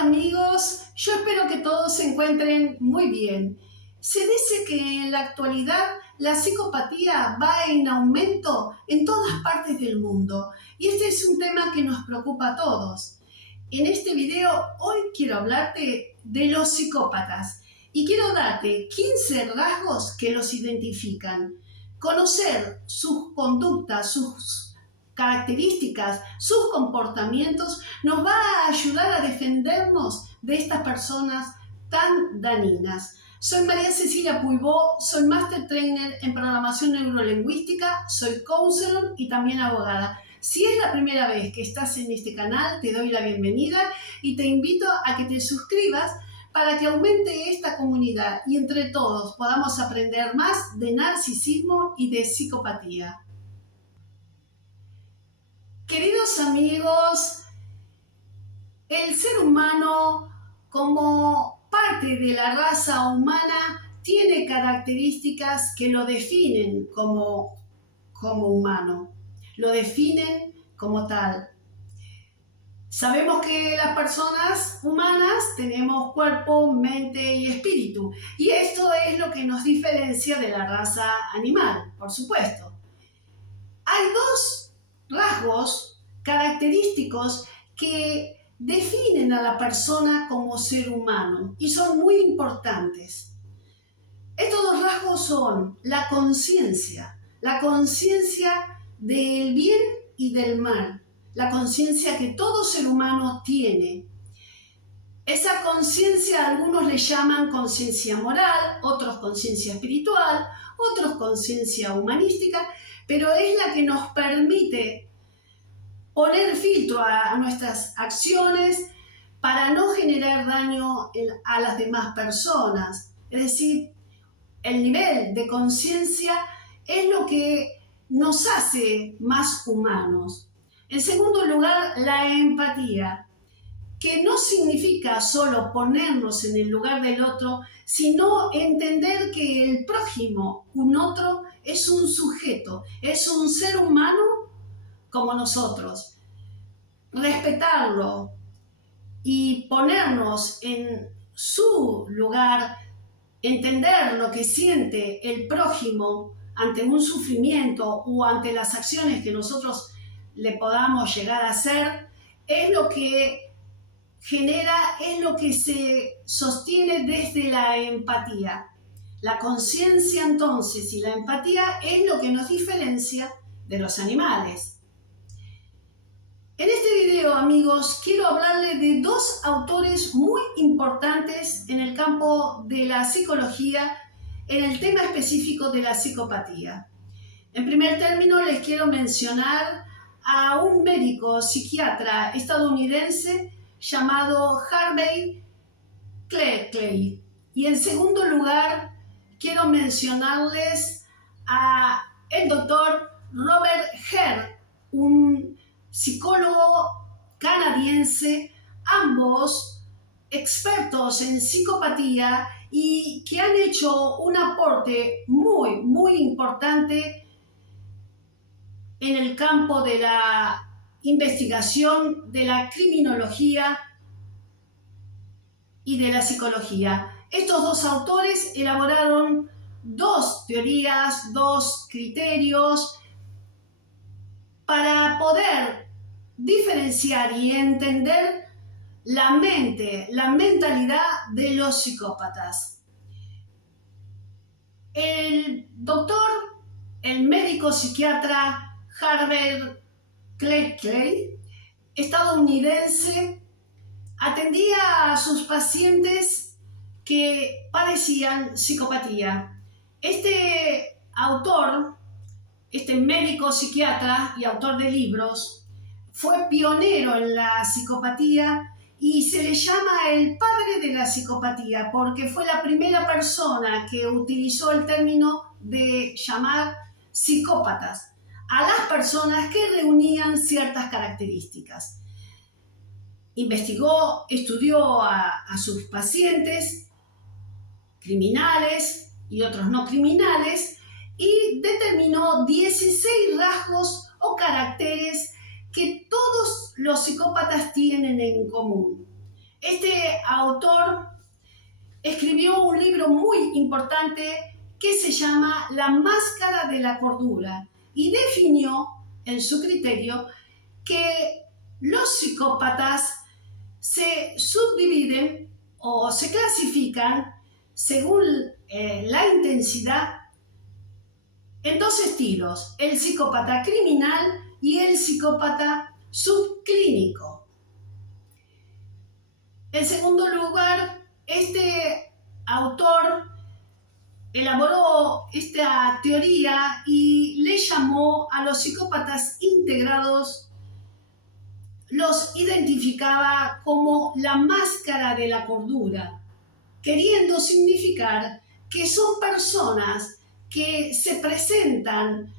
Hola amigos, yo espero que todos se encuentren muy bien. Se dice que en la actualidad la psicopatía va en aumento en todas partes del mundo y este es un tema que nos preocupa a todos. En este video hoy quiero hablarte de los psicópatas y quiero darte 15 rasgos que los identifican. Conocer sus conductas, sus características, sus comportamientos nos va a ayudar a defendernos de estas personas tan dañinas. Soy María Cecilia Puibó, soy Master Trainer en Programación Neurolingüística, soy counselor y también abogada. Si es la primera vez que estás en este canal, te doy la bienvenida y te invito a que te suscribas para que aumente esta comunidad y entre todos podamos aprender más de narcisismo y de psicopatía. Queridos amigos, el ser humano como parte de la raza humana tiene características que lo definen como humano, lo definen como tal. Sabemos que las personas humanas tenemos cuerpo, mente y espíritu, y esto es lo que nos diferencia de la raza animal, por supuesto. Hay dos rasgos característicos que definen a la persona como ser humano y son muy importantes. Estos dos rasgos son la conciencia del bien y del mal, la conciencia que todo ser humano tiene. Esa conciencia algunos le llaman conciencia moral, otros conciencia espiritual, otros conciencia humanística, pero es la que nos permite poner filtro a nuestras acciones para no generar daño a las demás personas. Es decir, el nivel de conciencia es lo que nos hace más humanos. En segundo lugar, la empatía, que no significa solo ponernos en el lugar del otro, sino entender que el prójimo, un otro, es un sujeto, es un ser humano como nosotros. Respetarlo y ponernos en su lugar, entender lo que siente el prójimo ante un sufrimiento o ante las acciones que nosotros le podamos llegar a hacer, es lo que genera, es lo que se sostiene desde la empatía. La conciencia entonces y la empatía es lo que nos diferencia de los animales. En este video, amigos, quiero hablarles de dos autores muy importantes en el campo de la psicología, en el tema específico de la psicopatía. En primer término, les quiero mencionar a un médico psiquiatra estadounidense llamado Harvey Cleckley. Y en segundo lugar, quiero mencionarles a el doctor Robert Hare, un psicólogo canadiense, ambos expertos en psicopatía y que han hecho un aporte muy importante en el campo de la investigación, de la criminología y de la psicología. Estos dos autores elaboraron dos teorías, dos criterios para poder diferenciar y entender la mente, la mentalidad de los psicópatas. El doctor, el médico psiquiatra Harvey Cleckley, estadounidense, atendía a sus pacientes que padecían psicopatía. Este autor, este médico psiquiatra y autor de libros, fue pionero en la psicopatía y se le llama el padre de la psicopatía porque fue la primera persona que utilizó el término de llamar psicópatas a las personas que reunían ciertas características. Investigó, estudió a sus pacientes criminales y otros no criminales y determinó 16 rasgos o caracteres que todos los psicópatas tienen en común. Este autor escribió un libro muy importante que se llama La máscara de la cordura y definió en su criterio que los psicópatas se subdividen o se clasifican según la intensidad en dos estilos: el psicópata criminal y el psicópata subclínico. En segundo lugar, este autor elaboró esta teoría y le llamó a los psicópatas integrados, los identificaba como la máscara de la cordura, queriendo significar que son personas que se presentan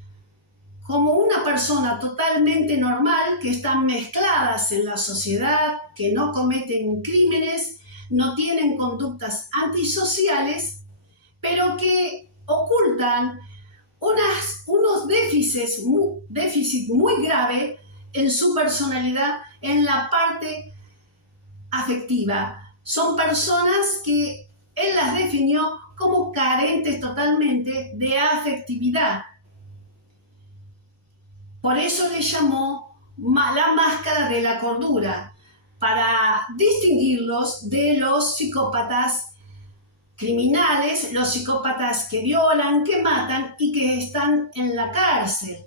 como una persona totalmente normal, que están mezcladas en la sociedad, que no cometen crímenes, no tienen conductas antisociales, pero que ocultan unos déficits muy graves en su personalidad, en la parte afectiva. Son personas que él las definió como carentes totalmente de afectividad. Por eso le llamó la máscara de la cordura, para distinguirlos de los psicópatas criminales, los psicópatas que violan, que matan y que están en la cárcel.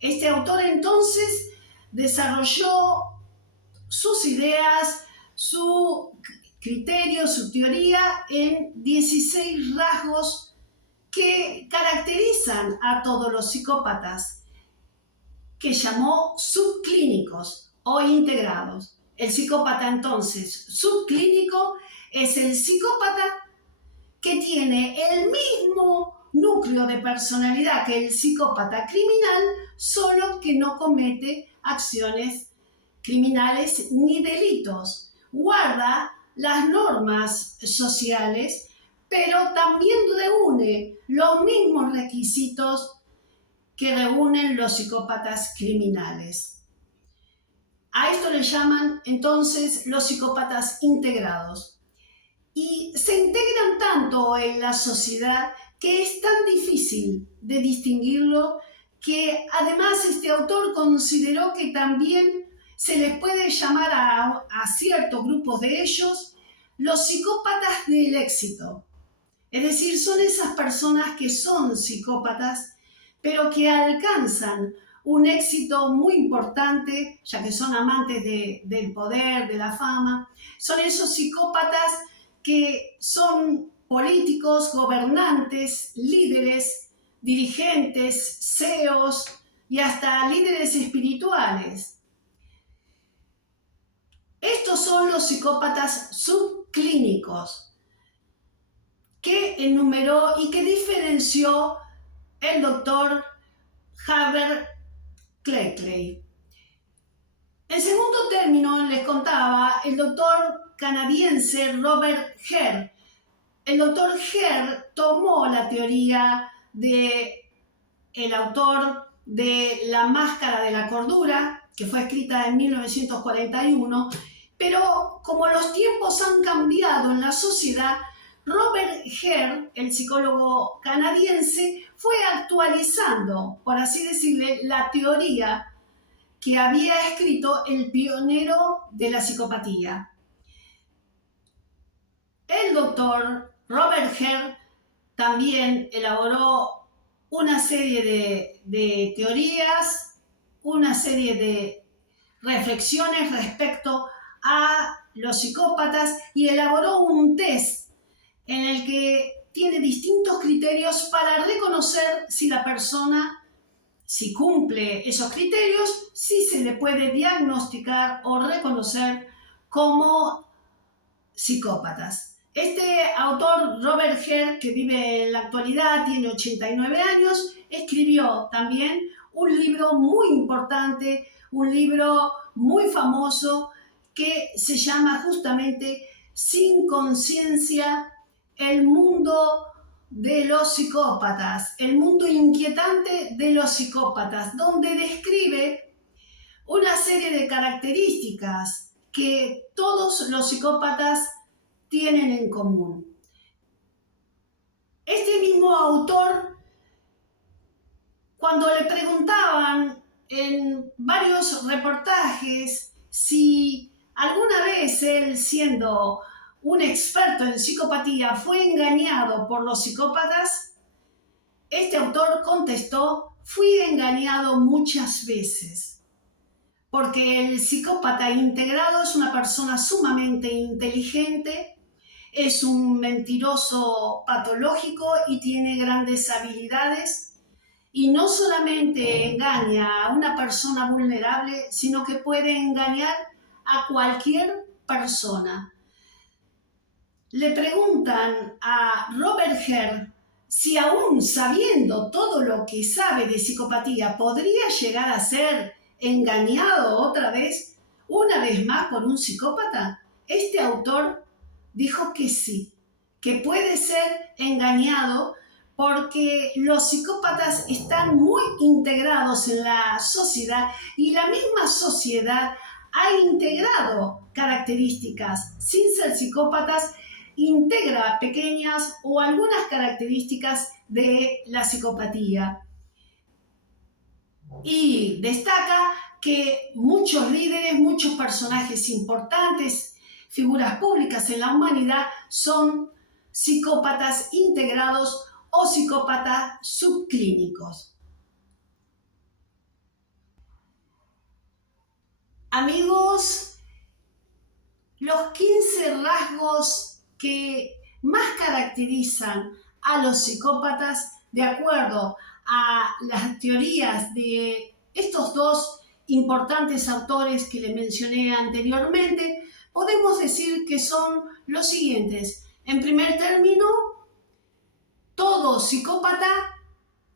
Este autor entonces desarrolló sus ideas, su criterio, su teoría en 16 rasgos que caracterizan a todos los psicópatas, que llamó subclínicos o integrados. El psicópata entonces subclínico es el psicópata que tiene el mismo núcleo de personalidad que el psicópata criminal, solo que no comete acciones criminales ni delitos. Guarda las normas sociales, pero también reúne los mismos requisitos que reúnen los psicópatas criminales. A esto le llaman entonces los psicópatas integrados. Y se integran tanto en la sociedad que es tan difícil de distinguirlo, que además este autor consideró que también se les puede llamar a ciertos grupos de ellos los psicópatas del éxito. Es decir, son esas personas que son psicópatas, pero que alcanzan un éxito muy importante, ya que son amantes del poder, de la fama. Son esos psicópatas que son políticos, gobernantes, líderes, dirigentes, CEOs y hasta líderes espirituales. Estos son los psicópatas subclínicos que enumeró y que diferenció el doctor Herbert Cleckley. En segundo término, les contaba el doctor canadiense Robert Hare. El doctor Hare tomó la teoría del autor de La máscara de la cordura, que fue escrita en 1941, pero como los tiempos han cambiado en la sociedad, Robert Hare, el psicólogo canadiense, fue actualizando, por así decirle, la teoría que había escrito el pionero de la psicopatía. El doctor Robert Hare también elaboró una serie de teorías, una serie de reflexiones respecto a los psicópatas y elaboró un test en el que tiene distintos criterios para reconocer si la persona, si cumple esos criterios, si se le puede diagnosticar o reconocer como psicópatas. Este autor, Robert Hare, que vive en la actualidad, tiene 89 años, escribió también un libro muy importante, un libro muy famoso que se llama justamente Sin conciencia, el mundo de los psicópatas, el mundo inquietante de los psicópatas, donde describe una serie de características que todos los psicópatas tienen en común. Este mismo autor, cuando le preguntaban en varios reportajes si alguna vez él, siendo un experto en psicopatía, fue engañado por los psicópatas, este autor contestó: fui engañado muchas veces, porque el psicópata integrado es una persona sumamente inteligente, es un mentiroso patológico y tiene grandes habilidades, y no solamente engaña a una persona vulnerable, sino que puede engañar a cualquier persona. Le preguntan a Robert Hare si, aún sabiendo todo lo que sabe de psicopatía, podría llegar a ser engañado otra vez, una vez más, por un psicópata. Este autor dijo que sí, que puede ser engañado porque los psicópatas están muy integrados en la sociedad y la misma sociedad ha integrado características. Sin ser psicópatas, integra pequeñas o algunas características de la psicopatía. Y destaca que muchos líderes, muchos personajes importantes, figuras públicas en la humanidad, son psicópatas integrados o psicópatas subclínicos. Amigos, los 15 rasgos que más caracterizan a los psicópatas, de acuerdo a las teorías de estos dos importantes autores que le mencioné anteriormente, podemos decir que son los siguientes. En primer término, todo psicópata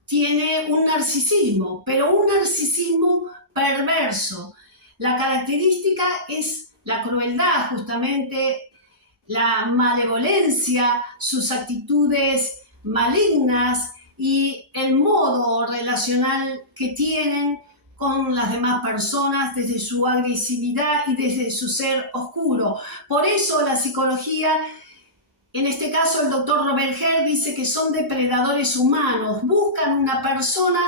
tiene un narcisismo, pero un narcisismo perverso. La característica es la crueldad, justamente, la malevolencia, sus actitudes malignas y el modo relacional que tienen con las demás personas, desde su agresividad y desde su ser oscuro. Por eso la psicología, en este caso el doctor Robert Hare, dice que son depredadores humanos, buscan una persona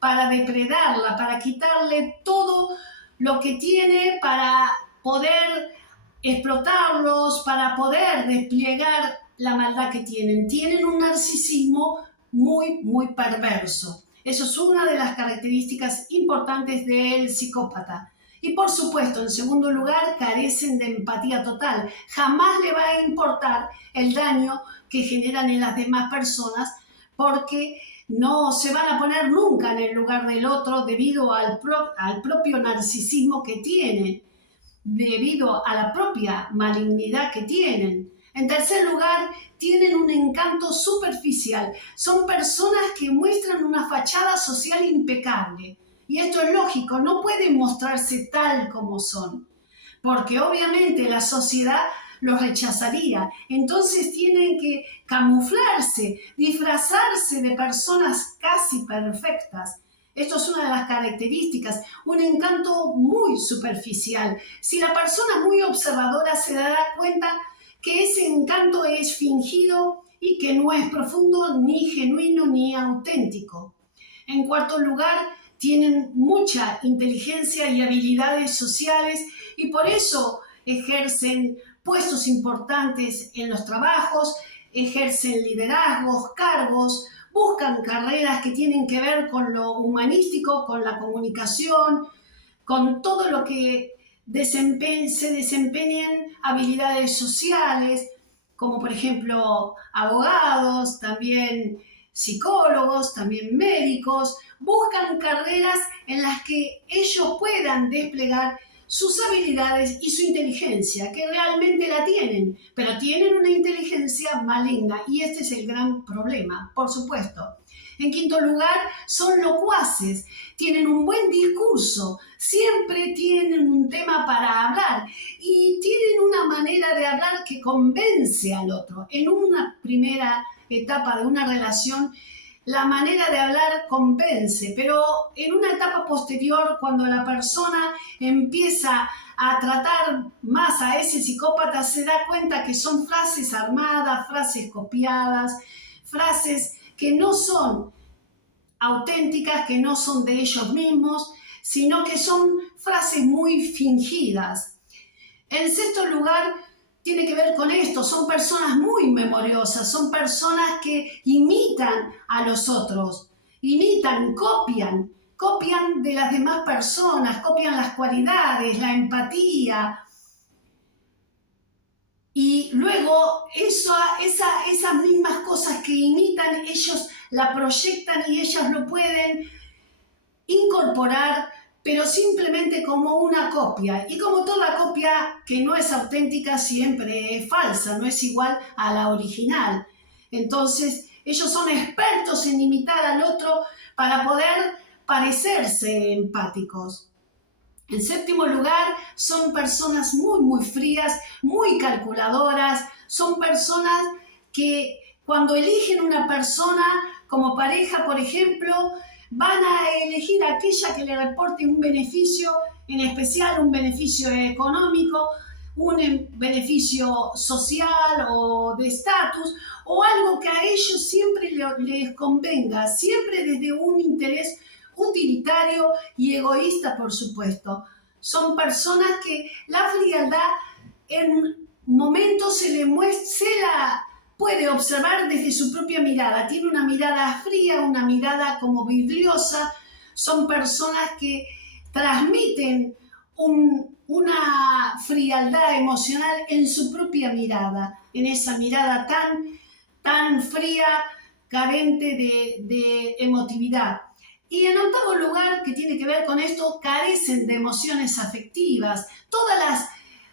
para depredarla, para quitarle todo lo que tiene, para poder explotarlos, para poder desplegar la maldad que tienen. Tienen un narcisismo muy, muy perverso. Eso es una de las características importantes del psicópata. Y por supuesto, en segundo lugar, carecen de empatía total. Jamás le va a importar el daño que generan en las demás personas, porque no se van a poner nunca en el lugar del otro debido al propio narcisismo que tienen, debido a la propia malignidad que tienen. En tercer lugar, tienen un encanto superficial. Son personas que muestran una fachada social impecable. Y esto es lógico, no pueden mostrarse tal como son, porque obviamente la sociedad los rechazaría. Entonces tienen que camuflarse, disfrazarse de personas casi perfectas. Esto es una de las características, un encanto muy superficial. Si la persona es muy observadora, se dará cuenta que ese encanto es fingido y que no es profundo, ni genuino, ni auténtico. En cuarto lugar, tienen mucha inteligencia y habilidades sociales y por eso ejercen puestos importantes en los trabajos, ejercen liderazgos, cargos, buscan carreras que tienen que ver con lo humanístico, con la comunicación, con todo lo que se desempeñen habilidades sociales, como por ejemplo abogados, también psicólogos, también médicos. Buscan carreras en las que ellos puedan desplegar sus habilidades y su inteligencia, que realmente la tienen, pero tienen una inteligencia maligna y este es el gran problema, por supuesto. En quinto lugar, son locuaces, tienen un buen discurso, siempre tienen un tema para hablar y tienen una manera de hablar que convence al otro. En una primera etapa de una relación, la manera de hablar convence, pero en una etapa posterior, cuando la persona empieza a tratar más a ese psicópata, se da cuenta que son frases armadas, frases copiadas, frases que no son auténticas, que no son de ellos mismos, sino que son frases muy fingidas. En sexto lugar, tiene que ver con esto, son personas muy memoriosas, son personas que imitan a los otros, imitan, copian de las demás personas, copian las cualidades, la empatía, y luego esas mismas cosas que imitan, ellos la proyectan y ellas lo pueden incorporar, pero simplemente como una copia. Y como toda copia que no es auténtica, siempre es falsa, no es igual a la original. Entonces, ellos son expertos en imitar al otro para poder parecerse empáticos. En séptimo lugar, son personas muy frías, muy calculadoras, son personas que cuando eligen una persona como pareja, por ejemplo, van a elegir aquella que le reporte un beneficio, en especial un beneficio económico, un beneficio social o de estatus, o algo que a ellos siempre les convenga, siempre desde un interés utilitario y egoísta, por supuesto. Son personas que la frialdad en momentos se la puede observar desde su propia mirada. Tiene una mirada fría, una mirada como vidriosa. Son personas que transmiten una frialdad emocional en su propia mirada, en esa mirada tan fría, carente de emotividad. Y en octavo lugar, que tiene que ver con esto, carecen de emociones afectivas. Todas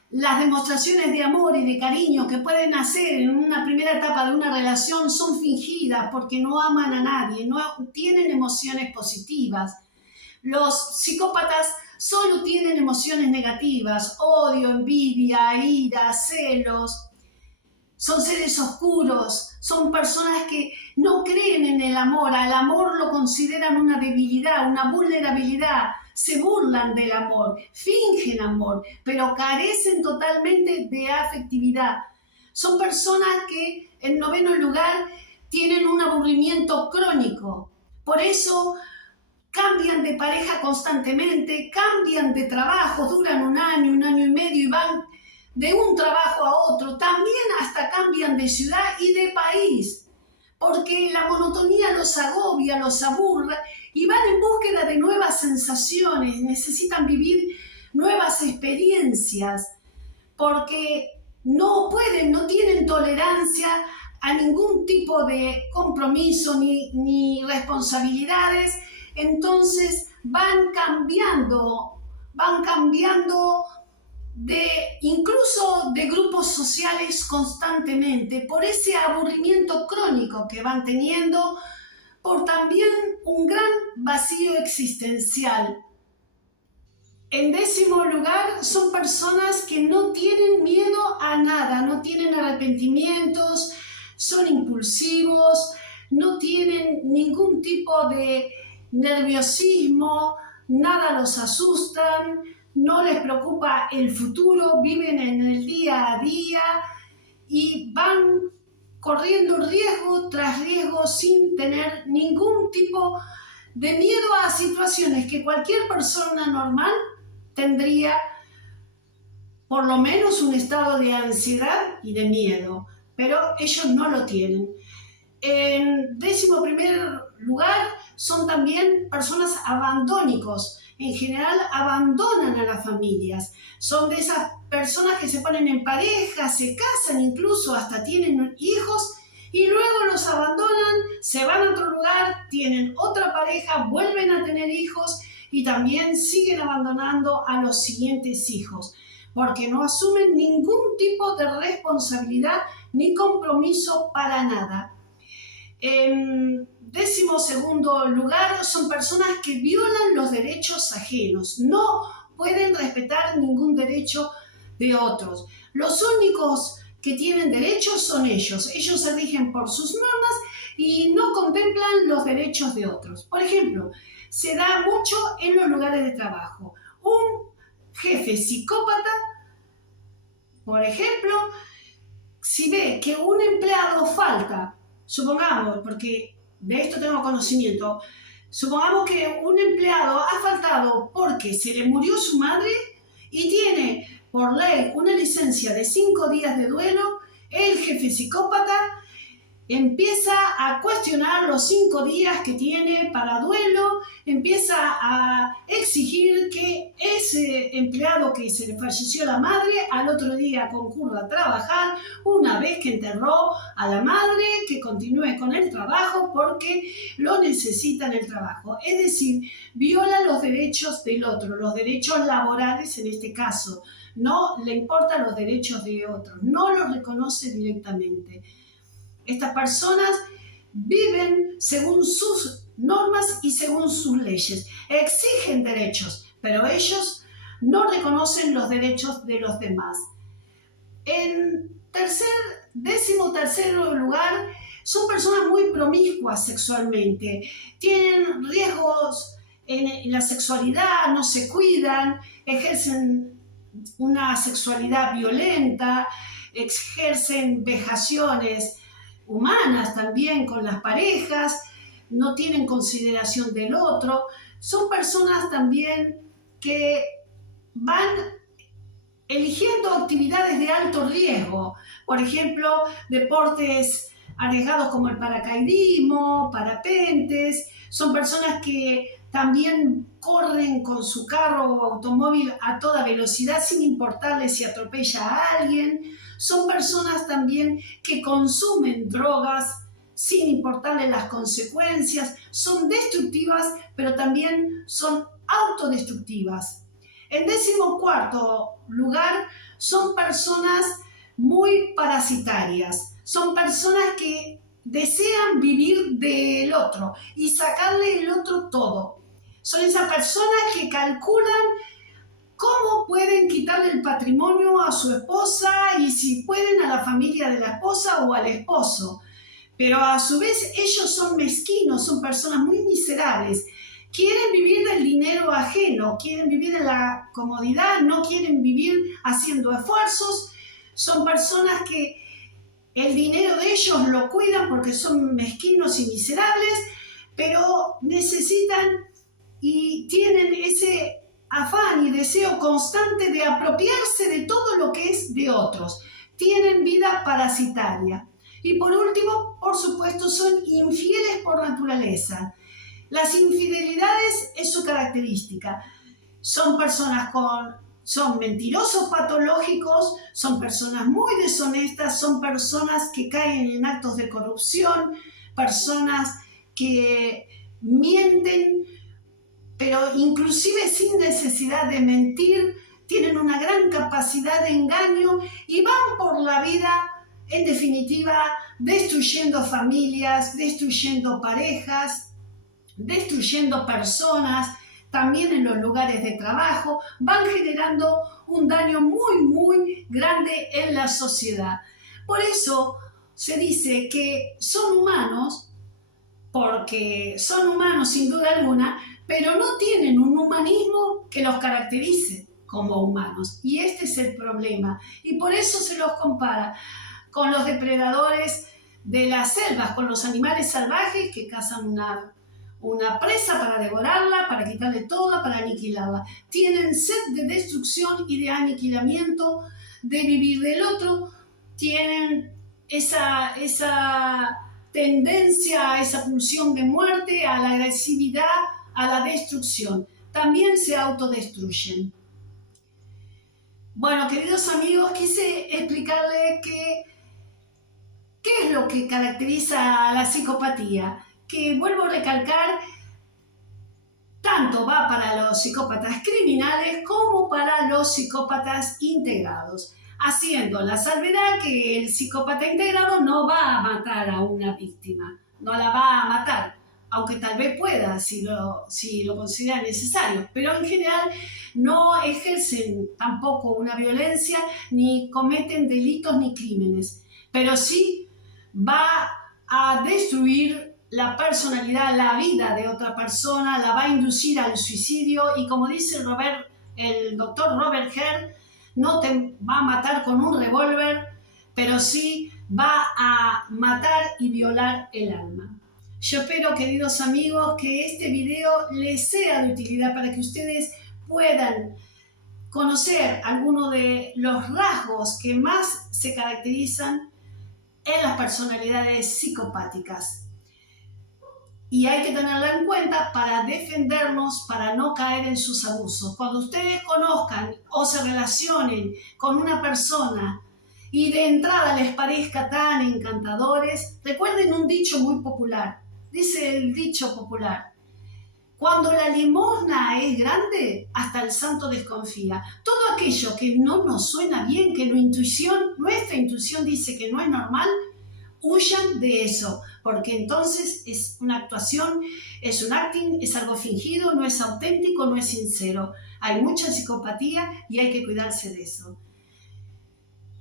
las demostraciones de amor y de cariño que pueden hacer en una primera etapa de una relación son fingidas porque no aman a nadie, no tienen emociones positivas. Los psicópatas solo tienen emociones negativas, odio, envidia, ira, celos. Son seres oscuros, son personas que no creen en el amor, al amor lo consideran una debilidad, una vulnerabilidad, se burlan del amor, fingen amor, pero carecen totalmente de afectividad. Son personas que, en noveno lugar, tienen un aburrimiento crónico. Por eso cambian de pareja constantemente, cambian de trabajo, duran un año y medio y van de un trabajo a otro, también hasta cambian de ciudad y de país, porque la monotonía los agobia, los aburre y van en búsqueda de nuevas sensaciones, necesitan vivir nuevas experiencias, porque no pueden, no tienen tolerancia a ningún tipo de compromiso ni responsabilidades, entonces van cambiando incluso de grupos sociales constantemente, por ese aburrimiento crónico que van teniendo, por también un gran vacío existencial. En décimo lugar, son personas que no tienen miedo a nada, no tienen arrepentimientos, son impulsivos, no tienen ningún tipo de nerviosismo, nada los asustan, no les preocupa el futuro, viven en el día a día y van corriendo riesgo tras riesgo sin tener ningún tipo de miedo a situaciones que cualquier persona normal tendría, por lo menos un estado de ansiedad y de miedo, pero ellos no lo tienen. En décimo primer lugar, son también personas abandónicos. En general abandonan a las familias. Son de esas personas que se ponen en pareja, se casan incluso, hasta tienen hijos y luego los abandonan, se van a otro lugar, tienen otra pareja, vuelven a tener hijos y también siguen abandonando a los siguientes hijos porque no asumen ningún tipo de responsabilidad ni compromiso para nada. En décimo segundo lugar, son personas que violan los derechos ajenos, no pueden respetar ningún derecho de otros. Los únicos que tienen derechos son ellos se rigen por sus normas y no contemplan violan los derechos de otros. Por ejemplo, se da mucho en los lugares de trabajo. Un jefe psicópata, por ejemplo, si ve que un empleado falta, supongamos, porque de esto tengo conocimiento, supongamos que un empleado ha faltado porque se le murió su madre y tiene por ley una licencia de 5 días de duelo, el jefe psicópata empieza a cuestionar los 5 días que tiene para duelo, empieza a exigir que ese empleado que se le falleció la madre al otro día concurra a trabajar una vez que enterró a la madre, que continúe con el trabajo porque lo necesita en el trabajo. Es decir, viola los derechos del otro, los derechos laborales en este caso. No le importan los derechos de otros, no los reconoce directamente. Estas personas viven según sus normas y según sus leyes. Exigen derechos, pero ellos no reconocen los derechos de los demás. En décimo tercer lugar, son personas muy promiscuas sexualmente. Tienen riesgos en la sexualidad, no se cuidan, ejercen una sexualidad violenta, ejercen vejaciones humanas también con las parejas, no tienen consideración del otro. Son personas también que van eligiendo actividades de alto riesgo, por ejemplo, deportes arriesgados como el paracaidismo, parapentes. Son personas que también corren con su carro o automóvil a toda velocidad sin importarle si atropella a alguien. Son personas también que consumen drogas sin importarle las consecuencias. Son destructivas, pero también son autodestructivas. En 14º lugar, son personas muy parasitarias. Son personas que desean vivir del otro y sacarle el otro todo. Son esas personas que calculan cómo pueden quitarle el patrimonio a su esposa y si pueden a la familia de la esposa o al esposo. Pero a su vez ellos son mezquinos, son personas muy miserables. Quieren vivir del dinero ajeno, quieren vivir en la comodidad, no quieren vivir haciendo esfuerzos. Son personas que el dinero de ellos lo cuidan porque son mezquinos y miserables, pero necesitan y tienen ese afán y deseo constante de apropiarse de todo lo que es de otros. Tienen vida parasitaria. Y por último, por supuesto, son infieles por naturaleza. Las infidelidades es su característica. Son mentirosos patológicos, son personas muy deshonestas, son personas que caen en actos de corrupción, personas que mienten, pero inclusive sin necesidad de mentir, tienen una gran capacidad de engaño y van por la vida, en definitiva, destruyendo familias, destruyendo parejas, destruyendo personas, también en los lugares de trabajo, van generando un daño muy, muy grande en la sociedad. Por eso se dice que son humanos, porque son humanos sin duda alguna, pero no tienen un humanismo que los caracterice como humanos. Y este es el problema. Y por eso se los compara con los depredadores de las selvas, con los animales salvajes que cazan una presa para devorarla, para quitarle toda, para aniquilarla. Tienen sed de destrucción y de aniquilamiento, de vivir del otro. Tienen esa tendencia a esa pulsión de muerte, a la agresividad, a la destrucción. También se autodestruyen. Bueno, queridos amigos, quise explicarles qué es lo que caracteriza a la psicopatía, que vuelvo a recalcar, tanto va para los psicópatas criminales como para los psicópatas integrados, haciendo la salvedad que el psicópata integrado no va a matar a una víctima, no la va a matar, aunque tal vez pueda si lo considera necesario, pero en general no ejercen tampoco una violencia, ni cometen delitos ni crímenes, pero sí va a destruir la personalidad, la vida de otra persona, la va a inducir al suicidio y como dice el doctor Robert Hare, no te va a matar con un revólver, pero sí va a matar y violar el alma. Yo espero, queridos amigos, que este video les sea de utilidad para que ustedes puedan conocer algunos de los rasgos que más se caracterizan en las personalidades psicopáticas. Y hay que tenerla en cuenta para defendernos, para no caer en sus abusos. Cuando ustedes conozcan o se relacionen con una persona y de entrada les parezca tan encantadores, recuerden un dicho muy popular. Dice el dicho popular: cuando la limosna es grande, hasta el santo desconfía. Todo aquello que no nos suena bien, que nuestra intuición dice que no es normal, huyan de eso, porque entonces es una actuación, es un acting, es algo fingido, no es auténtico, no es sincero. Hay mucha psicopatía y hay que cuidarse de eso.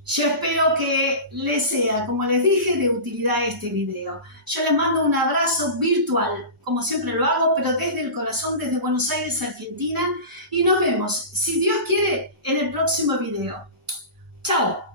Yo espero que les sea, como les dije, de utilidad este video. Yo les mando un abrazo virtual, como siempre lo hago, pero desde el corazón, desde Buenos Aires, Argentina. Y nos vemos, si Dios quiere, en el próximo video. ¡Chao!